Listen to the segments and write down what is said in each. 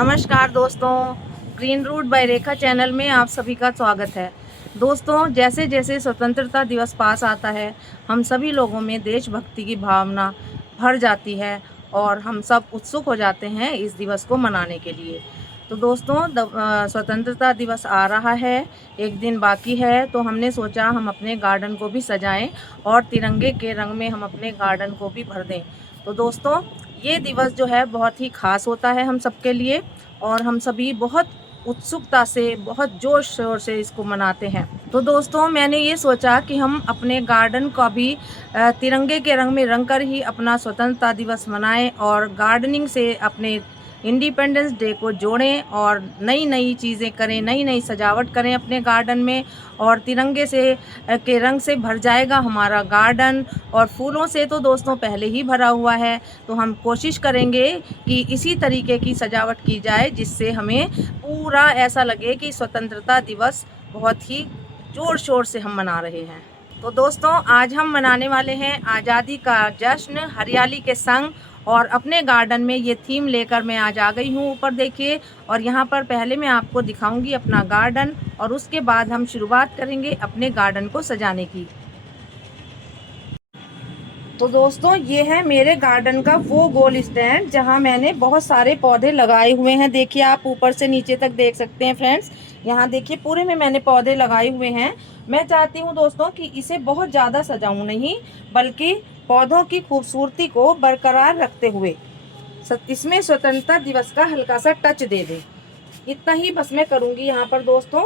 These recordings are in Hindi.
नमस्कार दोस्तों, ग्रीन रूट बाय रेखा चैनल में आप सभी का स्वागत है। दोस्तों, जैसे जैसे स्वतंत्रता दिवस पास आता है, हम सभी लोगों में देशभक्ति की भावना भर जाती है और हम सब उत्सुक हो जाते हैं इस दिवस को मनाने के लिए। तो दोस्तों, स्वतंत्रता दिवस आ रहा है, एक दिन बाकी है, तो हमने सोचा हम अपने गार्डन को भी सजाएं और तिरंगे के रंग में हम अपने गार्डन को भी भर दें। तो दोस्तों, ये दिवस जो है बहुत ही ख़ास होता है हम सबके लिए और हम सभी बहुत उत्सुकता से, बहुत जोश शोर से इसको मनाते हैं। तो दोस्तों, मैंने ये सोचा कि हम अपने गार्डन का भी तिरंगे के रंग में रंग कर ही अपना स्वतंत्रता दिवस मनाएं और गार्डनिंग से अपने इंडिपेंडेंस डे को जोड़ें और नई नई चीज़ें करें, नई नई सजावट करें अपने गार्डन में और तिरंगे से के रंग से भर जाएगा हमारा गार्डन। और फूलों से तो दोस्तों पहले ही भरा हुआ है, तो हम कोशिश करेंगे कि इसी तरीके की सजावट की जाए जिससे हमें पूरा ऐसा लगे कि स्वतंत्रता दिवस बहुत ही ज़ोर शोर से हम मना रहे हैं। तो दोस्तों, आज हम मनाने वाले हैं आज़ादी का जश्न हरियाली के संग और अपने गार्डन में ये थीम लेकर मैं आज आ गई हूँ। ऊपर देखिए, और यहाँ पर पहले मैं आपको दिखाऊंगी अपना गार्डन और उसके बाद हम शुरुआत करेंगे अपने गार्डन को सजाने की। तो दोस्तों, ये है मेरे गार्डन का वो गोल स्टैंड जहाँ मैंने बहुत सारे पौधे लगाए हुए हैं। देखिए, आप ऊपर से नीचे तक देख सकते हैं फ्रेंड्स। यहाँ देखिए, पूरे में मैंने पौधे लगाए हुए हैं। मैं चाहती हूँ दोस्तों कि इसे बहुत ज़्यादा सजाऊँ नहीं, बल्कि पौधों की खूबसूरती को बरकरार रखते हुए इसमें स्वतंत्रता दिवस का हल्का सा टच दे दें। इतना ही बस मैं करूँगी यहाँ पर दोस्तों।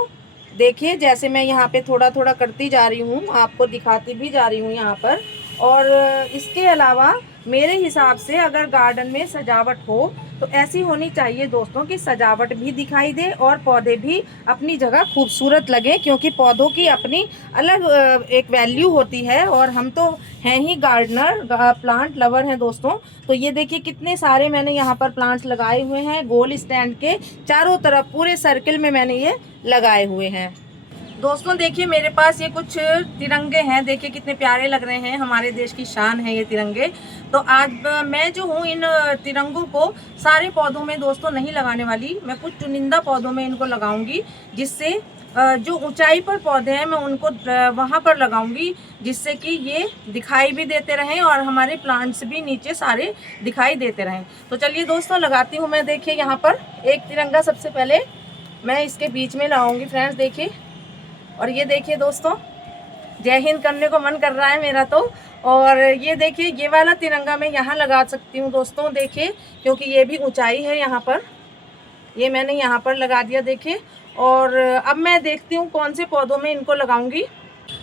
देखिए, जैसे मैं यहाँ पे थोड़ा थोड़ा करती जा रही हूँ, आपको दिखाती भी जा रही हूँ यहाँ पर। और इसके अलावा मेरे हिसाब से अगर गार्डन में सजावट हो तो ऐसी होनी चाहिए दोस्तों कि सजावट भी दिखाई दे और पौधे भी अपनी जगह खूबसूरत लगे, क्योंकि पौधों की अपनी अलग एक वैल्यू होती है और हम तो हैं ही गार्डनर, प्लांट लवर हैं दोस्तों। तो ये देखिए, कितने सारे मैंने यहाँ पर प्लांट्स लगाए हुए हैं गोल स्टैंड के चारों तरफ, पूरे सर्किल में मैंने ये लगाए हुए हैं। दोस्तों देखिए, मेरे पास ये कुछ तिरंगे हैं। देखिए कितने प्यारे लग रहे हैं, हमारे देश की शान है ये तिरंगे। तो आज मैं जो हूँ इन तिरंगों को सारे पौधों में दोस्तों नहीं लगाने वाली, मैं कुछ चुनिंदा पौधों में इनको लगाऊंगी, जिससे जो ऊंचाई पर पौधे हैं मैं उनको वहाँ पर लगाऊंगी, जिससे कि ये दिखाई भी देते रहें और हमारे प्लांट्स भी नीचे सारे दिखाई देते रहें। तो चलिए दोस्तों, लगाती हूँ मैं। देखिए, यहाँ पर एक तिरंगा सबसे पहले मैं इसके बीच में लाऊंगी फ्रेंड्स। देखिए, और ये देखिए दोस्तों, जय हिंद करने को मन कर रहा है मेरा तो। और ये देखिए, ये वाला तिरंगा मैं यहाँ लगा सकती हूँ दोस्तों। देखिए, क्योंकि ये भी ऊंचाई है यहाँ पर, ये मैंने यहाँ पर लगा दिया। देखिए, और अब मैं देखती हूँ कौन से पौधों में इनको लगाऊंगी।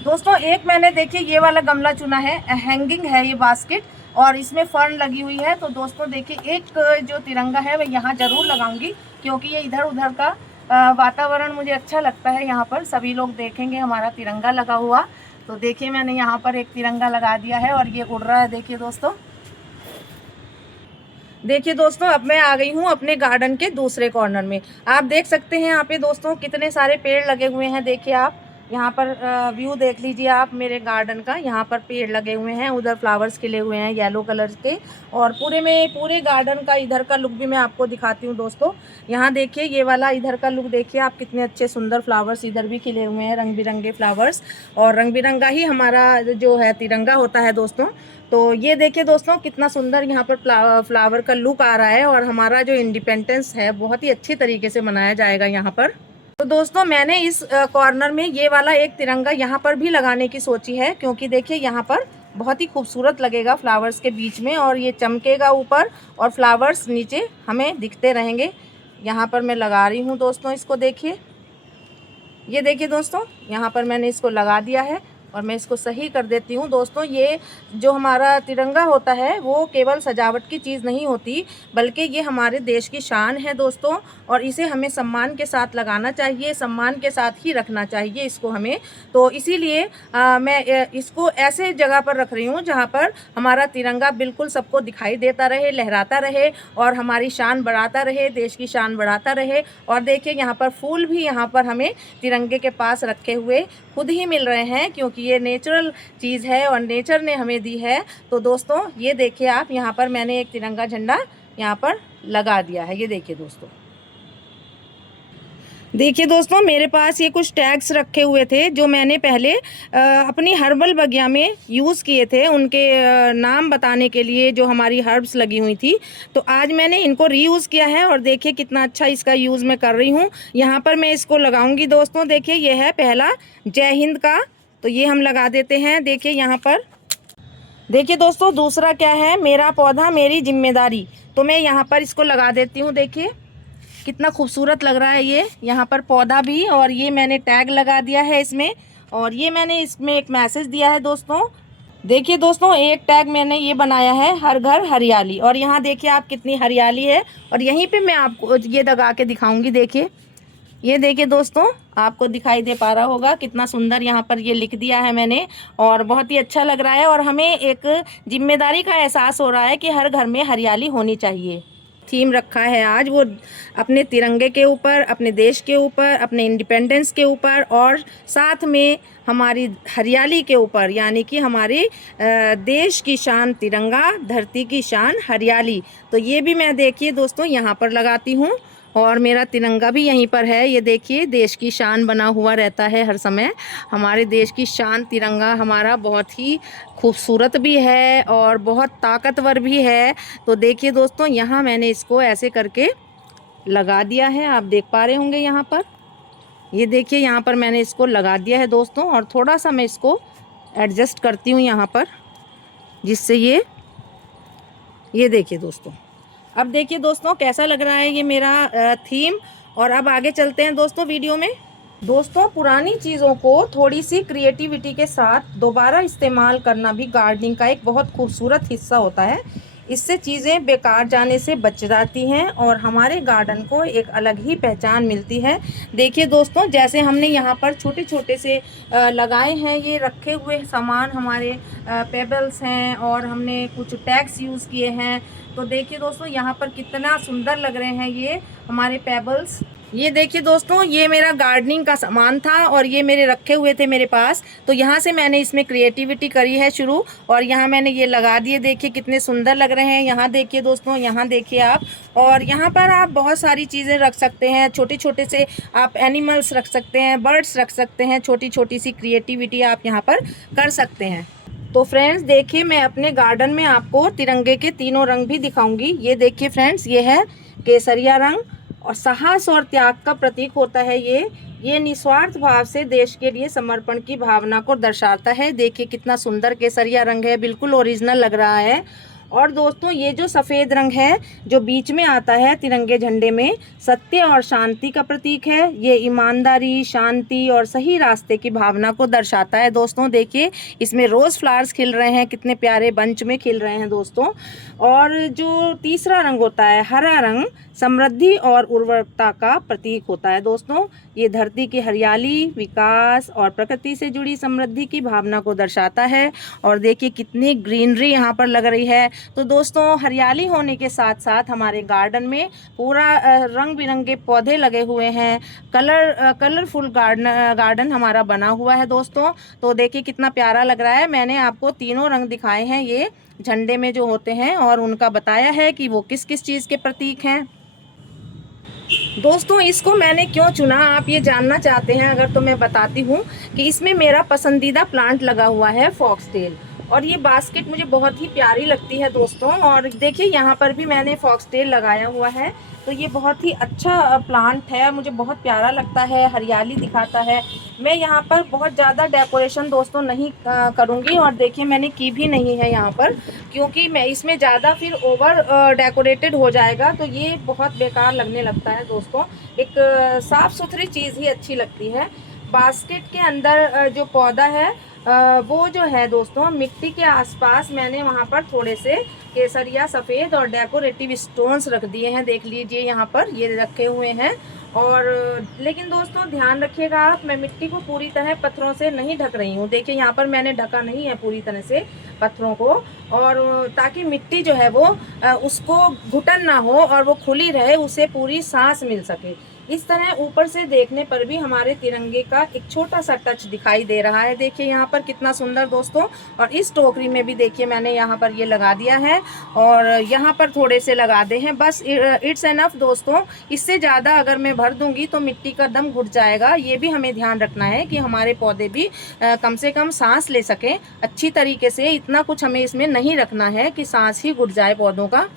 दोस्तों, एक मैंने देखिए ये वाला गमला चुना है, हैंगिंग है ये बास्केट, और इसमें फर्न लगी हुई है। तो दोस्तों देखिए, एक जो तिरंगा है मैं यहाँ ज़रूर लगाऊंगी, क्योंकि ये इधर उधर का वातावरण मुझे अच्छा लगता है। यहाँ पर सभी लोग देखेंगे हमारा तिरंगा लगा हुआ। तो देखिए, मैंने यहाँ पर एक तिरंगा लगा दिया है और ये उड़ रहा है। देखिए दोस्तों, देखिए दोस्तों, अब मैं आ गई हूँ अपने गार्डन के दूसरे कॉर्नर में। आप देख सकते हैं यहाँ पे दोस्तों कितने सारे पेड़ लगे हुए हैं। देखिए, आप यहाँ पर व्यू देख लीजिए आप मेरे गार्डन का। यहाँ पर पेड़ लगे हुए हैं, उधर फ्लावर्स खिले हुए हैं येलो कलर के। और पूरे गार्डन का इधर का लुक भी मैं आपको दिखाती हूँ दोस्तों। यहाँ देखिए, ये वाला इधर का लुक देखिए आप, कितने अच्छे सुंदर फ्लावर्स इधर भी खिले हुए हैं, रंग बिरंगे फ्लावर्स। और रंग बिरंगा ही हमारा जो है तिरंगा होता है दोस्तों। तो ये देखिए दोस्तों, कितना सुंदर यहाँ पर फ्लावर का लुक आ रहा है और हमारा जो इंडिपेंडेंस है बहुत ही अच्छी तरीके से मनाया जाएगा यहाँ पर। तो दोस्तों, मैंने इस कॉर्नर में ये वाला एक तिरंगा यहाँ पर भी लगाने की सोची है, क्योंकि देखिए यहाँ पर बहुत ही खूबसूरत लगेगा फ्लावर्स के बीच में, और ये चमकेगा ऊपर और फ्लावर्स नीचे हमें दिखते रहेंगे। यहाँ पर मैं लगा रही हूँ दोस्तों इसको। देखिए, ये देखिए दोस्तों, यहाँ पर मैंने इसको लगा दिया है और मैं इसको सही कर देती हूँ दोस्तों। ये जो हमारा तिरंगा होता है वो केवल सजावट की चीज़ नहीं होती, बल्कि ये हमारे देश की शान है दोस्तों, और इसे हमें सम्मान के साथ लगाना चाहिए, सम्मान के साथ ही रखना चाहिए इसको हमें। तो इसीलिए मैं इसको ऐसे जगह पर रख रही हूँ जहाँ पर हमारा तिरंगा बिल्कुल सबको दिखाई देता रहे, लहराता रहे और हमारी शान बढ़ाता रहे, देश की शान बढ़ाता रहे। और देखिए, यहाँ पर फूल भी यहाँ पर हमें तिरंगे के पास रखे हुए खुद ही मिल रहे हैं, क्योंकि ये नेचुरल चीज़ है और नेचर ने हमें दी है। तो दोस्तों, ये देखिए आप, यहाँ पर मैंने एक तिरंगा झंडा यहाँ पर लगा दिया है। ये देखिए दोस्तों, देखिए दोस्तों, मेरे पास ये कुछ टैग्स रखे हुए थे जो मैंने पहले अपनी हर्बल बगिया में यूज़ किए थे, उनके नाम बताने के लिए जो हमारी हर्ब्स लगी हुई थी। तो आज मैंने इनको रीयूज़ किया है और देखिए कितना अच्छा इसका यूज़ मैं कर रही हूँ। यहाँ पर मैं इसको लगाऊंगी दोस्तों। देखिए ये है पहला जय हिंद का, तो ये हम लगा देते हैं। देखिए यहाँ पर देखिए दोस्तों, दूसरा क्या है, मेरा पौधा मेरी जिम्मेदारी, तो मैं यहाँ पर इसको लगा देती हूँ। देखिए कितना खूबसूरत लग रहा है ये यहाँ पर पौधा भी, और ये मैंने टैग लगा दिया है इसमें, और ये मैंने इसमें एक मैसेज दिया है दोस्तों। देखिए दोस्तों, एक टैग मैंने ये बनाया है, हर घर हरियाली, और यहाँ देखिए आप कितनी हरियाली है। और यहीं पे मैं आपको ये लगा के दिखाऊंगी। देखिए ये देखिए दोस्तों, आपको दिखाई दे पा रहा होगा कितना सुंदर यहाँ पर ये लिख दिया है मैंने, और बहुत ही अच्छा लग रहा है। और हमें एक जिम्मेदारी का एहसास हो रहा है कि हर घर में हरियाली होनी चाहिए। थीम रखा है आज वो अपने तिरंगे के ऊपर, अपने देश के ऊपर, अपने इंडिपेंडेंस के ऊपर, और साथ में हमारी हरियाली के ऊपर, यानी कि हमारे देश की शान तिरंगा, धरती की शान हरियाली। तो ये भी मैं देखिए दोस्तों यहाँ पर लगाती हूँ, और मेरा तिरंगा भी यहीं पर है। ये देखिए देश की शान बना हुआ रहता है हर समय। हमारे देश की शान तिरंगा हमारा बहुत ही खूबसूरत भी है और बहुत ताकतवर भी है। तो देखिए दोस्तों, यहाँ मैंने इसको ऐसे करके लगा दिया है, आप देख पा रहे होंगे यहाँ पर। ये देखिए यहाँ पर मैंने इसको लगा दिया है दोस्तों, और थोड़ा सा मैं इसको एडजस्ट करती हूँ यहाँ पर, जिससे ये देखिए दोस्तों। अब देखिए दोस्तों कैसा लग रहा है ये मेरा थीम। और अब आगे चलते हैं दोस्तों वीडियो में। दोस्तों, पुरानी चीज़ों को थोड़ी सी क्रिएटिविटी के साथ दोबारा इस्तेमाल करना भी गार्डनिंग का एक बहुत खूबसूरत हिस्सा होता है। इससे चीज़ें बेकार जाने से बच जाती हैं और हमारे गार्डन को एक अलग ही पहचान मिलती है। देखिए दोस्तों, जैसे हमने यहाँ पर छोटे छोटे से लगाए हैं ये रखे हुए सामान, हमारे पेबल्स हैं, और हमने कुछ टैग्स यूज़ किए हैं। तो देखिए दोस्तों, यहाँ पर कितना सुंदर लग रहे हैं ये हमारे पेबल्स। ये देखिए दोस्तों, ये मेरा गार्डनिंग का सामान था और ये मेरे रखे हुए थे मेरे पास, तो यहाँ से मैंने इसमें क्रिएटिविटी करी है शुरू, और यहाँ मैंने ये लगा दिए। देखिए कितने सुंदर लग रहे हैं। यहाँ देखिए दोस्तों, यहाँ देखिए आप, और यहाँ पर आप बहुत सारी चीज़ें रख सकते हैं। छोटे छोटे से आप एनिमल्स रख सकते हैं, बर्ड्स रख सकते हैं, छोटी छोटी सी क्रिएटिविटी आप यहाँ पर कर सकते हैं। तो फ्रेंड्स देखिए, मैं अपने गार्डन में आपको तिरंगे के तीनों रंग भी दिखाऊंगी। ये देखिए फ्रेंड्स, ये है केसरिया रंग, और साहस और त्याग का प्रतीक होता है ये निस्वार्थ भाव से देश के लिए समर्पण की भावना को दर्शाता है। देखिए कितना सुंदर केसरिया रंग है, बिल्कुल ओरिजिनल लग रहा है। और दोस्तों, ये जो सफ़ेद रंग है जो बीच में आता है तिरंगे झंडे में, सत्य और शांति का प्रतीक है। ये ईमानदारी, शांति और सही रास्ते की भावना को दर्शाता है। दोस्तों देखिए, इसमें रोज़ फ्लावर्स खिल रहे हैं, कितने प्यारे बंच में खिल रहे हैं दोस्तों। और जो तीसरा रंग होता है हरा रंग, समृद्धि और उर्वरकता का प्रतीक होता है दोस्तों। ये धरती की हरियाली, विकास और प्रकृति से जुड़ी समृद्धि की भावना को दर्शाता है। और देखिए कितनी ग्रीनरी यहाँ पर लग रही है। तो दोस्तों, हरियाली होने के साथ साथ हमारे गार्डन में पूरा रंग बिरंगे पौधे लगे हुए हैं। कलरफुल गार्डन हमारा बना हुआ है दोस्तों। तो देखिए कितना प्यारा लग रहा है। मैंने आपको तीनों रंग दिखाए हैं ये झंडे में जो होते हैं, और उनका बताया है कि वो किस किस चीज़ के प्रतीक हैं। दोस्तों, इसको मैंने क्यों चुना, आप ये जानना चाहते हैं अगर, तो मैं बताती हूँ कि इसमें मेरा पसंदीदा प्लांट लगा हुआ है फॉक्सटेल, और ये बास्केट मुझे बहुत ही प्यारी लगती है दोस्तों। और देखिए यहाँ पर भी मैंने फॉक्सटेल लगाया हुआ है, तो ये बहुत ही अच्छा प्लांट है, मुझे बहुत प्यारा लगता है, हरियाली दिखाता है। मैं यहाँ पर बहुत ज़्यादा डेकोरेशन दोस्तों नहीं करूँगी, और देखिए मैंने की भी नहीं है यहाँ पर, क्योंकि मैं इसमें ज़्यादा फिर ओवर डेकोरेटेड हो जाएगा तो ये बहुत बेकार लगने लगता है दोस्तों। एक साफ़ सुथरी चीज़ ही अच्छी लगती है। बास्केट के अंदर जो पौधा है वो जो है दोस्तों, मिट्टी के आसपास मैंने वहाँ पर थोड़े से केसरिया, सफ़ेद और डेकोरेटिव स्टोन्स रख दिए हैं। देख लीजिए यहाँ पर ये रखे हुए हैं। और लेकिन दोस्तों ध्यान रखिएगा आप, मैं मिट्टी को पूरी तरह पत्थरों से नहीं ढक रही हूँ। देखिए यहाँ पर मैंने ढका नहीं है पूरी तरह से पत्थरों को, और ताकि मिट्टी जो है वो उसको घुटन ना हो और वो खुली रहे, उसे पूरी सांस मिल सके। इस तरह ऊपर से देखने पर भी हमारे तिरंगे का एक छोटा सा टच दिखाई दे रहा है। देखिए यहाँ पर कितना सुंदर दोस्तों। और इस टोकरी में भी देखिए मैंने यहाँ पर ये लगा दिया है और यहाँ पर थोड़े से लगा दे हैं, बस इट्स एनफ दोस्तों। इससे ज़्यादा अगर मैं भर दूंगी तो मिट्टी का दम घुट जाएगा। ये भी हमें ध्यान रखना है कि हमारे पौधे भी कम से कम सांस ले सकें अच्छी तरीके से। इतना कुछ हमें इसमें नहीं रखना है कि सांस ही घुट जाए पौधों का।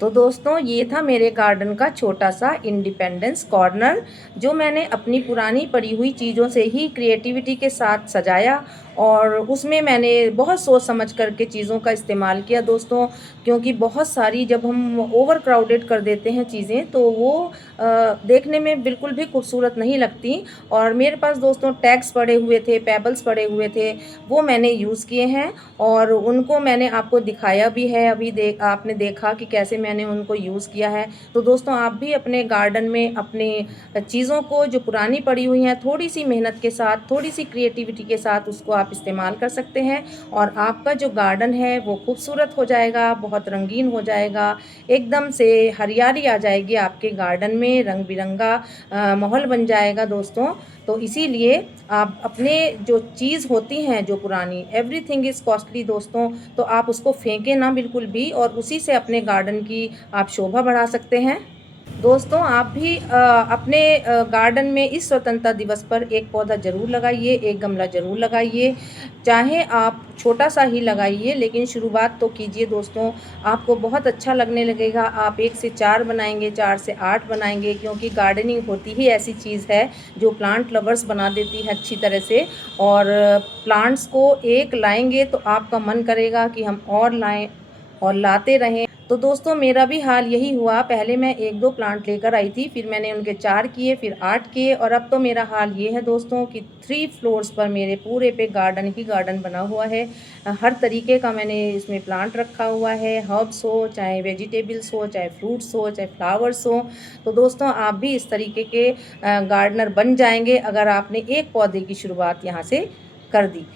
तो दोस्तों ये था मेरे गार्डन का छोटा सा इंडिपेंडेंस कॉर्नर, जो मैंने अपनी पुरानी पड़ी हुई चीज़ों से ही क्रिएटिविटी के साथ सजाया और उसमें मैंने बहुत सोच समझ करके चीज़ों का इस्तेमाल किया दोस्तों। क्योंकि बहुत सारी जब हम ओवर क्राउडेड कर देते हैं चीज़ें तो वो देखने में बिल्कुल भी खूबसूरत नहीं लगती। और मेरे पास दोस्तों टैग्स पड़े हुए थे, पेबल्स पड़े हुए थे, वो मैंने यूज़ किए हैं और उनको मैंने आपको दिखाया भी है। अभी आपने देखा कि कैसे मैंने उनको यूज़ किया है। तो दोस्तों आप भी अपने गार्डन में अपने चीज़ों को जो पुरानी पड़ी हुई हैं थोड़ी सी मेहनत के साथ, थोड़ी सी क्रिएटिविटी के साथ उसको आप इस्तेमाल कर सकते हैं और आपका जो गार्डन है वो खूबसूरत हो जाएगा, बहुत रंगीन हो जाएगा, एकदम से हरियाली आ जाएगी आपके गार्डन में, रंग बिरंगा माहौल बन जाएगा दोस्तों। तो इसीलिए आप अपने जो चीज़ होती हैं जो पुरानी, एवरीथिंग इज़ कॉस्टली दोस्तों, तो आप उसको फेंकें ना बिल्कुल भी और उसी से अपने गार्डन की आप शोभा बढ़ा सकते हैं। दोस्तों आप भी अपने गार्डन में इस स्वतंत्रता दिवस पर एक पौधा ज़रूर लगाइए, एक गमला ज़रूर लगाइए। चाहे आप छोटा सा ही लगाइए लेकिन शुरुआत तो कीजिए दोस्तों। आपको बहुत अच्छा लगने लगेगा। आप 1 से 4 बनाएंगे, 4 से 8 बनाएंगे, क्योंकि गार्डनिंग होती ही ऐसी चीज़ है जो प्लांट लवर्स बना देती है अच्छी तरह से। और प्लांट्स को एक लाएंगे तो आपका मन करेगा कि हम और लाएं और लाते रहें। तो दोस्तों मेरा भी हाल यही हुआ। पहले मैं 1-2 प्लांट लेकर आई थी, फिर मैंने उनके 4 किए, फिर 8 किए और अब तो मेरा हाल ये है दोस्तों कि 3 फ्लोर्स पर मेरे पूरे पे गार्डन ही गार्डन बना हुआ है। हर तरीके का मैंने इसमें प्लांट रखा हुआ है, हर्ब्स हो, चाहे वेजिटेबल्स हो, चाहे फ्रूट्स हो, चाहे फ्लावर्स हो। तो दोस्तों आप भी इस तरीके के गार्डनर बन जाएंगे अगर आपने एक पौधे की शुरुआत यहाँ से कर दी।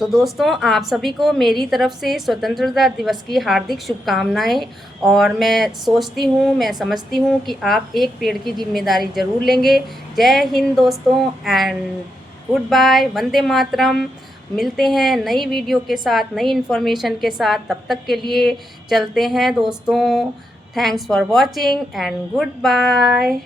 तो दोस्तों आप सभी को मेरी तरफ से स्वतंत्रता दिवस की हार्दिक शुभकामनाएं। और मैं सोचती हूँ, मैं समझती हूँ कि आप एक पेड़ की जिम्मेदारी ज़रूर लेंगे। जय हिंद दोस्तों and good bye, Vande Mataram. मिलते हैं नई वीडियो के साथ, नई इन्फॉर्मेशन के साथ। तब तक के लिए चलते हैं दोस्तों। Thanks for watching and good bye.